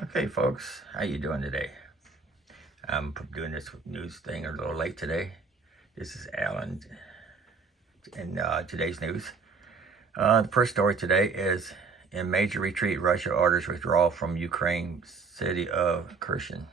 Okay, folks, how you doing today? I'm doing this news thing a little late today. This is Alan, and today's news. The first story today is in major retreat, Russia orders withdrawal from Ukraine city of Kherson.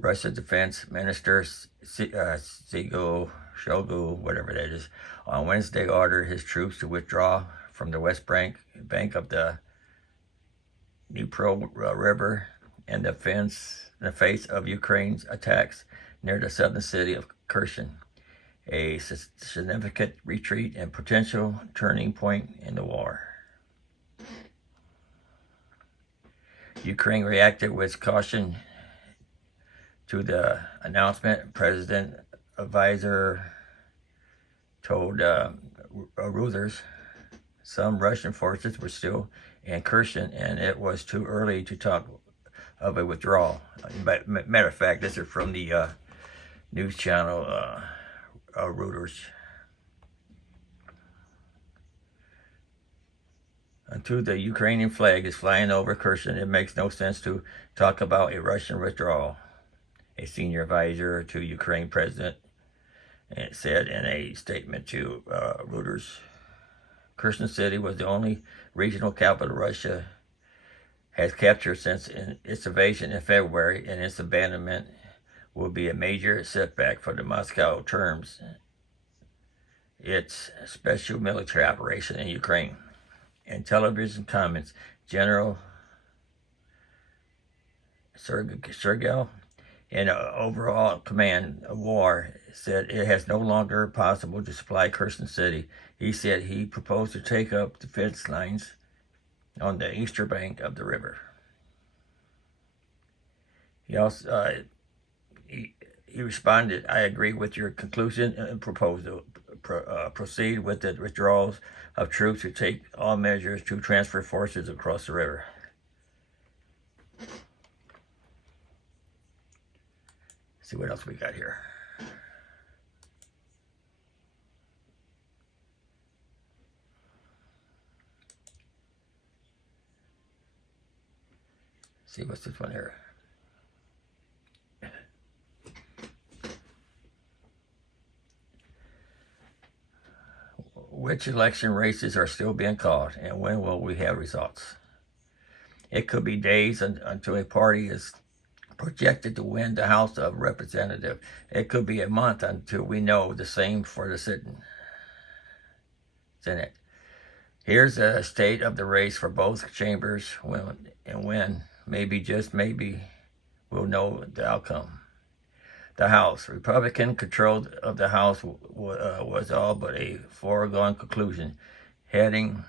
Russia's defense minister Shogu, whatever that is, on Wednesday ordered his troops to withdraw from the west bank of the Dnipro River in the face of Ukraine's attacks near the southern city of Kherson, a significant retreat and potential turning point in the war. Ukraine reacted with caution to the announcement. President advisor told Reuters some Russian forces were still in Kherson, and it was too early to talk of a withdrawal. Matter of fact, this is from the news channel Reuters. Until the Ukrainian flag is flying over Kherson, it makes no sense to talk about a Russian withdrawal, a senior advisor to Ukraine president said in a statement to Reuters. Kherson City was the only regional capital Russia has captured since its invasion in February, and its abandonment will be a major setback for the Moscow terms its special military operation in Ukraine. In television comments, General Sergei, in overall command of war, said it has no longer possible to supply Kherson City. He said he proposed to take up defense lines on the eastern bank of the river. He also he responded, "I agree with your conclusion and proposal. Proceed with the withdrawals of troops to take all measures to transfer forces across the river." See what else we got here. See what's this one here. Which election races are still being called, and when will we have results? It could be days until a party is projected to win the House of Representatives. It could be a month until we know the same for the Senate. Here's a state of the race for both chambers, when, maybe, just maybe, we'll know the outcome. The House. Republican control of the House was all but a foregone conclusion heading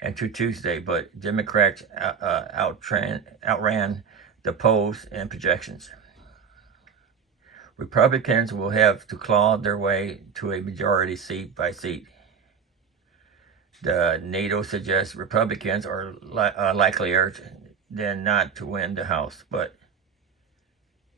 into Tuesday, but Democrats outran the polls and projections. Republicans will have to claw their way to a majority seat by seat. The NATO suggests Republicans are likelier than not to win the House, but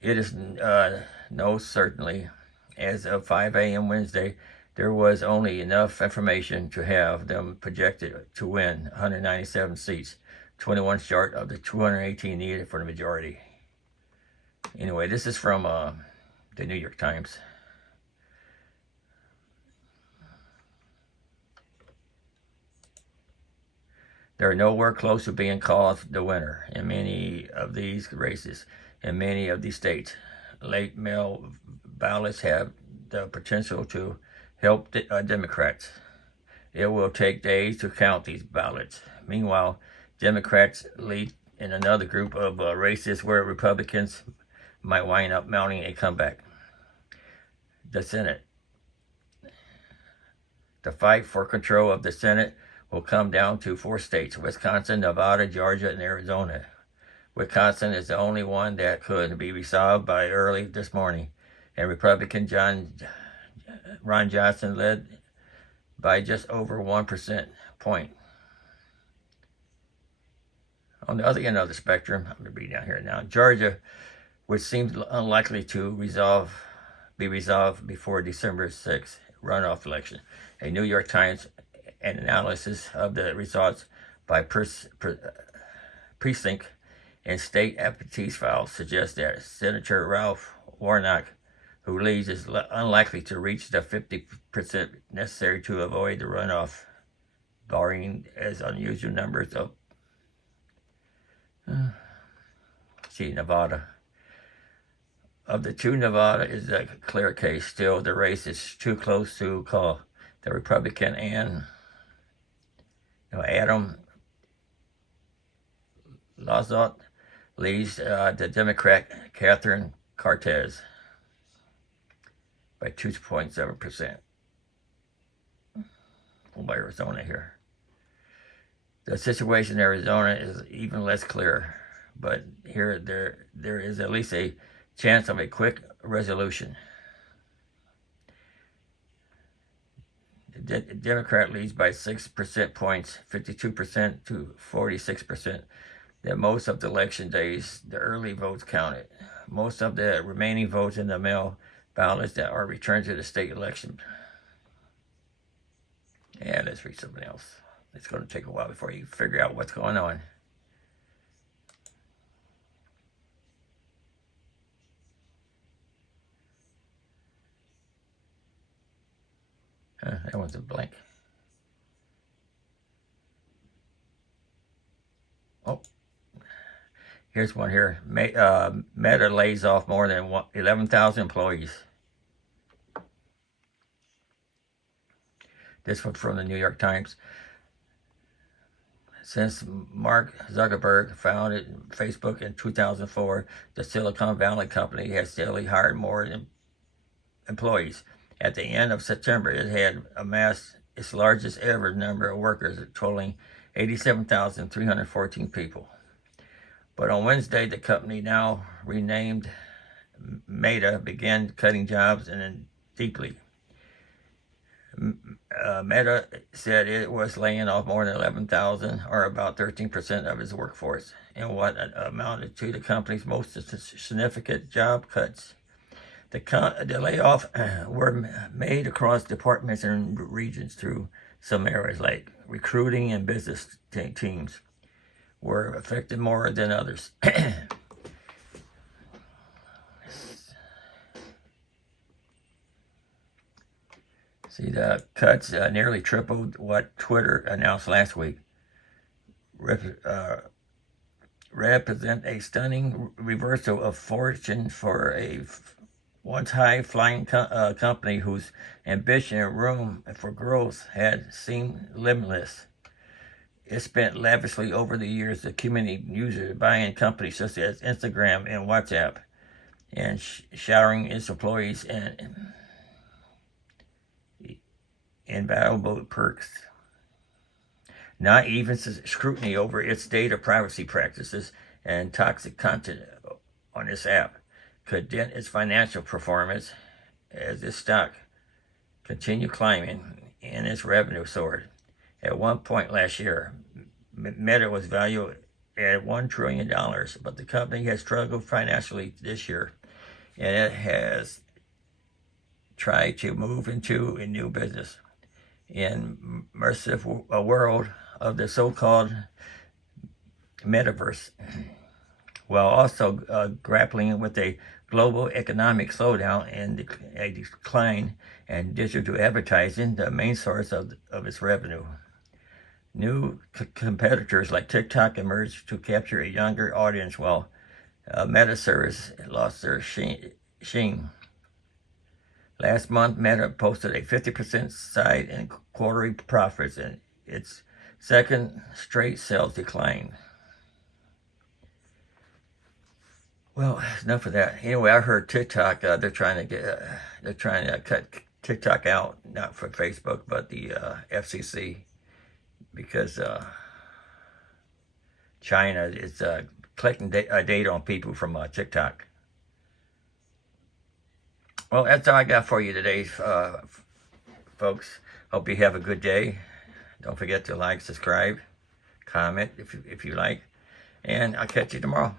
it is no certainly. As of 5 a.m. Wednesday, there was only enough information to have them projected to win 197 seats, 21 short of the 218 needed for the majority. Anyway, this is from the New York Times. They're nowhere close to being called the winner in many of these races. In many of these states, late mail ballots have the potential to help Democrats. It will take days to count these ballots. Meanwhile, Democrats lead in another group of races where Republicans might wind up mounting a comeback. The Senate. The fight for control of the Senate will come down to 4 states: Wisconsin, Nevada, Georgia, and Arizona. Wisconsin is the only one that could be resolved by early this morning, and Republican Ron Johnson led by just over 1% point. On the other end of the spectrum, I'm going to read down here now, Georgia, which seems unlikely to be resolved before December 6th runoff election. A New York Times analysis of the results by precinct and state absentees files suggest that Senator Ralph Warnock, who leads, is unlikely to reach the 50% necessary to avoid the runoff, barring as unusual numbers of Nevada. Of the two, Nevada is a clear case. Still, the race is too close to call. The Republican and Adam Lazot leads the Democrat Catherine Cortez by 2.7%. By Arizona here. The situation in Arizona is even less clear, but here there is at least a chance of a quick resolution. The Democrat leads by 6% points, 52% to 46%. That most of the election days, the early votes counted. Most of the remaining votes in the mail ballots that are returned to the state election. Yeah, let's read something else. It's going to take a while before you figure out what's going on. That one's a blank. Oh, here's one here. Meta lays off more than 11,000 employees. This one from the New York Times. Since Mark Zuckerberg founded Facebook in 2004, the Silicon Valley company has steadily hired more employees. At the end of September, it had amassed its largest ever number of workers, totaling 87,314 people. But on Wednesday, the company, now renamed Meta, began cutting jobs and deeply. Meta said it was laying off more than 11,000, or about 13% of its workforce, in what amounted to the company's most significant job cuts. The layoffs were made across departments and regions through some areas, like recruiting and business teams were affected more than others. See, the cuts nearly tripled what Twitter announced last week. Represent a stunning reversal of fortune for a once high-flying company whose ambition and room for growth had seemed limitless. It spent lavishly over the years accumulating users, buying companies such as Instagram and WhatsApp, and showering its employees and invaluable perks. Not even scrutiny over its data privacy practices and toxic content on this app could dent its financial performance as its stock continued climbing and its revenue soared. At one point last year, Meta was valued at $1 trillion, but the company has struggled financially this year, and it has tried to move into a new business in immersive world of the so-called metaverse, while also grappling with a global economic slowdown and a decline in digital advertising, the main source of its revenue. New competitors like TikTok emerged to capture a younger audience, while Meta service lost their sheen. Last month, Meta posted a 50% side in quarterly profits, and its second straight sales decline. Well, enough of that. Anyway, I heard TikTok. They're trying to cut TikTok out, not for Facebook, but the FCC, because China is collecting data on people from TikTok. Well, that's all I got for you today, folks. Hope you have a good day. Don't forget to like, subscribe, comment if you like, and I'll catch you tomorrow.